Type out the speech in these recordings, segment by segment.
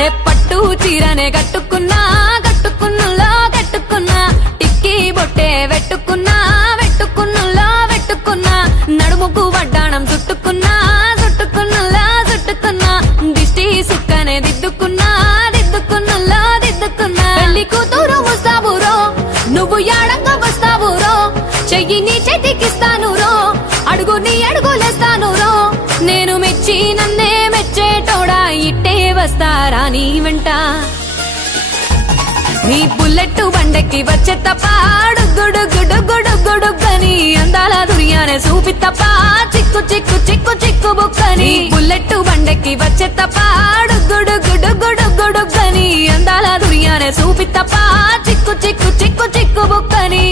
హే పట్టు చీరనే కట్టుకున్నా కట్టుకున్నులో కట్టుకున్నా టిక్కీ బొట్టే వెట్టుకున్నా వెట్టుకున్నులో వెట్టుకున్నా నడుముకు వడ్డాణం చుట్టుకున్నా చుట్టుకున్నులో చుట్టుకున్నా దిష్టి సుక్కనే దిద్దుకున్నా దిద్దుకున్నులో దిద్దుకున్నా పెళ్లి కూతురు వస్తావురో నువ్వు యాడంగా వస్తావురో చెయ్యి నీ చేతికిస్తాను రో అడుగు నీ అడుగులేస్తాను రో నేను మెచ్చి నన్నే మెచ్చేటోడా ఇట్టే వస్తారా నీ వెంట నీ బుల్లెట్ బండెక్కి వచ్చే తప్ప గుడుగుడుగుడుగుడుగుడుగని అందాల దునియానే చూపి తప్ప చిక్కు చిక్కు చిక్కు చిక్కు బుక్కని బుల్లెట్ బండెక్కి వచ్చే తప్ప గుడుగుడుగుడుగుడుగని అందాల దునియానే చూపి తప్ప చిక్కు చిక్కు చిక్కు చిక్కు బుక్కని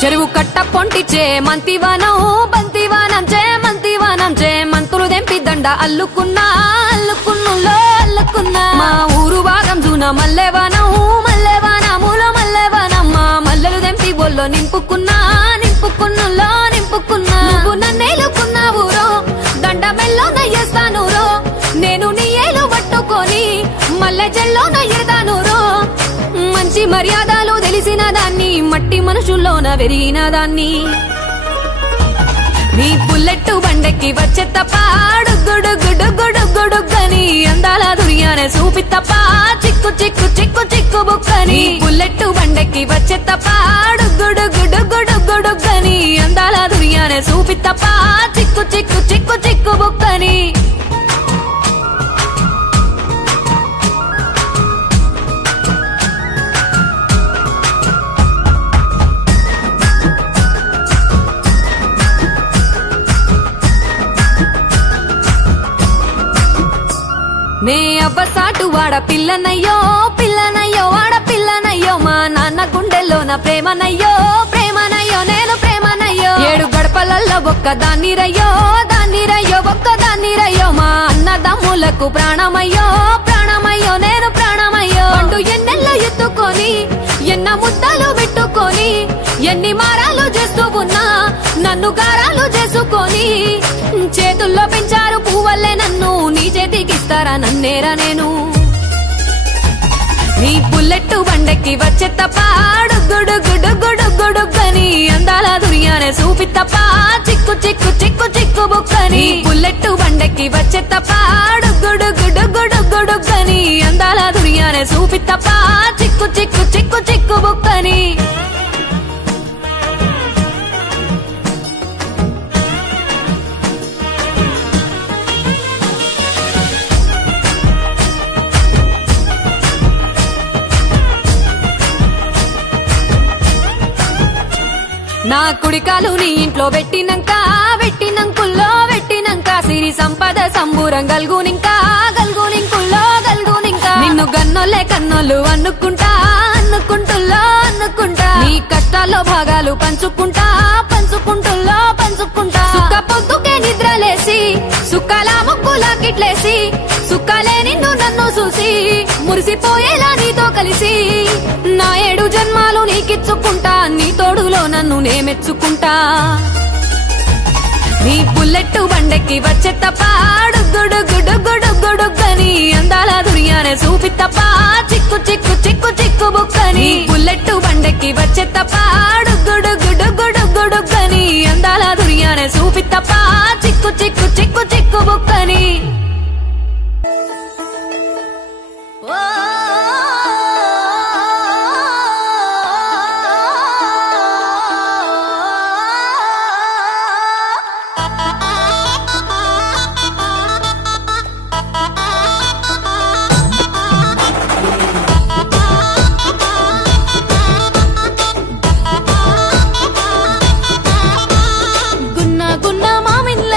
చెరువు కట్ట పొంటిచే మంతివానం బంతివానం చే మంతివానం చే మంతులు దెంపి దండ అల్లుకున్నా అల్లుకున్నులో అల్లుకున్నా మా ఊరు భాగం జూన మల్లెవానం మల్లెవానములో మల్లెవానం మా మల్లెలు దెంపి బొల్లో నింపుకున్నా నింపుకున్నులో నింపుకున్నా నువ్వు నన్నేలుకున్నావు రో దండ మెల్లో నయ్యేస్తాను రో నేను నీ ఏలు పట్టుకొని మల్లె చెల్లో నయ్యేదాను రో మంచి మర్యాదలు తెలిసిన దాన్ని మట్టి మనుషుల్లోన వెరిగిన దాన్ని నీ బుల్లెట్ బండెక్కి వచ్చే తప్ప గుడుగుడుగుడుగుడుగని అందాల దునియానే చూపి తప్ప చిక్కు చిక్కు చిక్కు చిక్కు బుక్కని బుల్లెట్ బండెక్కి వచ్చే తప్ప గుడుగుడుగుడుగుడుగని అందాల దునియానే చూపి తప్ప చిక్కు చిక్కు చిక్కు చిక్కు బుక్కని నే అవ్వసాటు వాడ పిల్లనయ్యో పిల్లనయ్యో వాడ పిల్లనయ్యో మా నాన్న గుండెల్లోన ప్రేమనయ్యో ప్రేమనయ్యో నేను ప్రేమనయ్యో 7 గడపలల్లో ఒక్కదాన్ని రయ్యో దాన్ని రయ్యో ఒక్కదాన్ని రయ్యో మా అన్నదమ్ములకు ప్రాణమయ్యో ప్రాణమయ్యో నేను ప్రాణమయ్యో అంటూ ఎన్నెల్లో ఎత్తుకొని ఎన్న ముద్దలు పెట్టుకొని ఎన్ని మారాలు చేస్తూ ఉన్నా నన్ను గారాలు చేసుకొని చేతుల్లో పెంచారు పువ్వల్లే నన్ను నీ చేతికిస్తారా నన్నేరా నేను నీ బుల్లెట్ బండెక్కి వచ్చే తప్ప గుడుగుడుగుడుగుడుగని అందాల దునియానే చూపి తప్ప చిక్కు చిక్కు చిక్కు చిక్కు బుక్కని బుల్లెట్ బండెక్కి వచ్చే తప్ప గుడుగుడుగుడుగుడుగని అందాల దునియానే చూపి తప్ప చిక్కు చిక్కు చిక్కు చిక్కు బుక్కని నా కుడికాలు నీ ఇంట్లో పెట్టినంకుల్లో పెట్టినంక సిరి సంపద సంబూరం గల్గునింకా గల్గునింకుల్లో గల్గునింకా నిన్ను గన్నోలే కన్నోళ్ళు అనుకుంటా అనుకుంటుల్లో అనుకుంటా నీ కష్టాల్లో భాగాలు పంచుకుంటా పంచుకుంటుల్లో పంచుకుంటా సుఖ పొద్దుకే నిద్రలేసి సుఖాల ముక్కులా కిట్లేసి సుఖాలే నిన్ను నన్ను చూసి మురిసిపోయేలా నీతో కలిసి నా 7 జన్మాలు నీకిచ్చుకుంటా నీ తోడులో నన్ను నే మెచ్చుకుంటా నీ బుల్లెట్ బండెక్కి వచ్చే తప్ప గుడుగుడుగుడుగుడుగని అందాల దునియానే చూపి తప్ప చిక్కు చిక్కు చిక్కు చిక్కు బుక్కని బుల్లెట్ బండెక్కి వచ్చే తప్ప గుడుగుడుగుడుగుడుగని అందాల దునియానే చూపి తప్ప చిక్కు చిక్కు చిక్కు చిక్కు బుక్కని గున్న గున్న మామిళ్ళ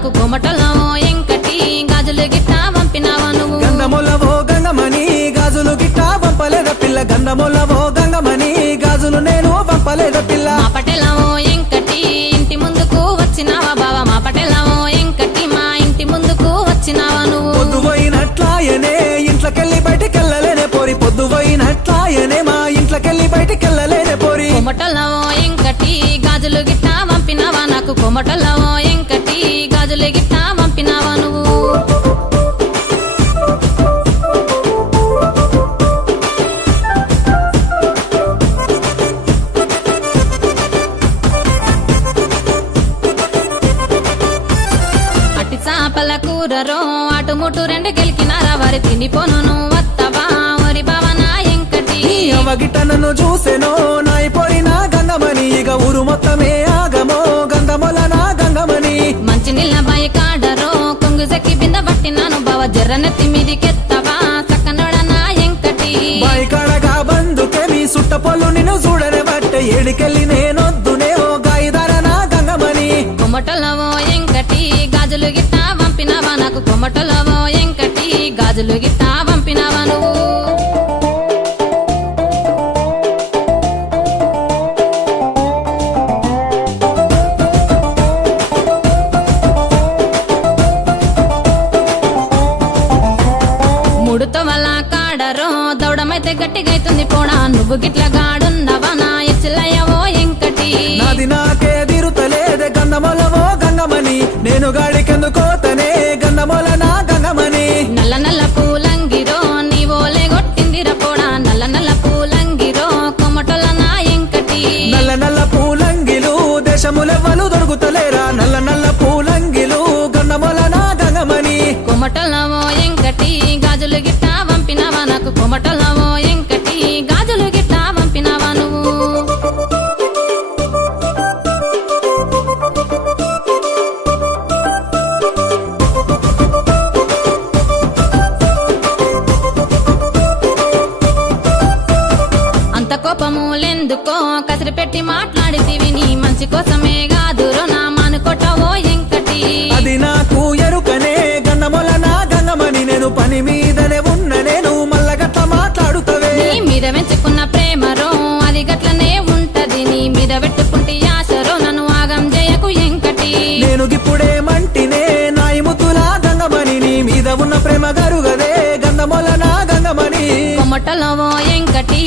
నాకు కొమటలవో ఎంకటి గాజులు గిట్ట పంపినావా నువ్వు గంధములవో గంగమని గాజులు గిట్ట పంపలేద పిల్ల గంధములవో గంగమని గాజులు నేను పంపలేద పిల్ల మా పటేలవో ఎంకటి ఇంటి ముందుకు వచ్చినావా బావా మా పటేలవో ఎంకటి మా ఇంటి ముందుకు వచ్చినావా నువ్వు పొద్దుపోయినట్లాయనే ఇంట్లోకెళ్ళి బయటికెళ్ళలేనే పోరి పొద్దుపోయినట్లాయనే మా ఇంట్లోకెళ్ళి బయటికెళ్ళలేనే పోరి కొమటలవో ఎంకటి గాజులు గిట్ట పంపినావా నాకు కొమటలవో ఎంకటి గాజులు గిట్ట పంపినావా నువ్వు అట్టి చాపల కూరరో అటుముటు రెండు గెలికినారా వారి తిండిపోను వత్తవా ఒరి బావనా ఎంకటి అవగిట నన్ను చూసెనో నాయి పోయిన గంగమని ఇక ఊరు మొత్తమే ఆగమో గంధముల నా గంగమని మంచి నీళ్ళ బాయి కాడరో కొంగు జక్కి బింద పట్టినాను బావ జర్రనెత్తి మీదికెత్తవా చక్కనోడనా ఎంకటి బాయి కాడగా బందుకే మీ సుట్ట పొల్లు నిన్ను చూడనే బట్టే ఏడికెళ్ళి నేనొద్దునే ఓ గాయిదార నా గంగమని కొమటలవో ఎంకటి గాజులు గిట్ట పంపినావా నాకు కొమటలవో ఎంకటి గాజులు గిట్ట పంపినావా నువ్వు ముడుతో వల్ల కాడరో దౌడమైతే గట్టిగైతుంది పోడా నువ్వు గిట్ల గాడున్నవా నా ఎచ్చిల్లయ్యవో ఎంకటి నాది నాకే దిరుతలేదే గంధములవో గంగమని నేను గాడికెందుకోతనే గంధముల నా గంగమని నల్ల నల్ల పూలంగిరో నీవోలే గొట్టిందిర పోడా నల్ల నల్ల పూలంగిరో కొమటల నా ఎంకటి నల్ల నల్ల పూలంగిలు దేశములెవ్వలు దొరుకుతలేరా నల్ల నల్ల పూలంగిలు గంధముల నా గంగమని కొమటలవో ఎంకటి గాజులు గిట్ట పంపినావా నాకు కొమటలవో ఎంకటి గాజులు గిట్ట పంపినావా నువ్వు అంత కోపములెందుకో కసిరి పెట్టి మాట్లాడితివి నీ మంచి కోసమే గాదురో నా మానుకొట్టవో ఎంకటి అది నాకు ఎరుకనే గంధముల నా గంగమని నేను పని మీదనే ఉన్న నేను మల్ల గట్ల మాట్లాడుతవే నీ మీద వెంచుకున్న ప్రేమరో అది గట్లనే ఉంటది నీ మీద పెట్టుకుంటే ఆశరో నన్ను ఆగం చేయకు ఎంకటి నేను గిప్పుడే మంటినే నాయి ముద్దుల గంగమని నీ మీద ఉన్న ప్రేమ గరుగదే గంధముల నా గంగమని కొమటలవో ఎంకటి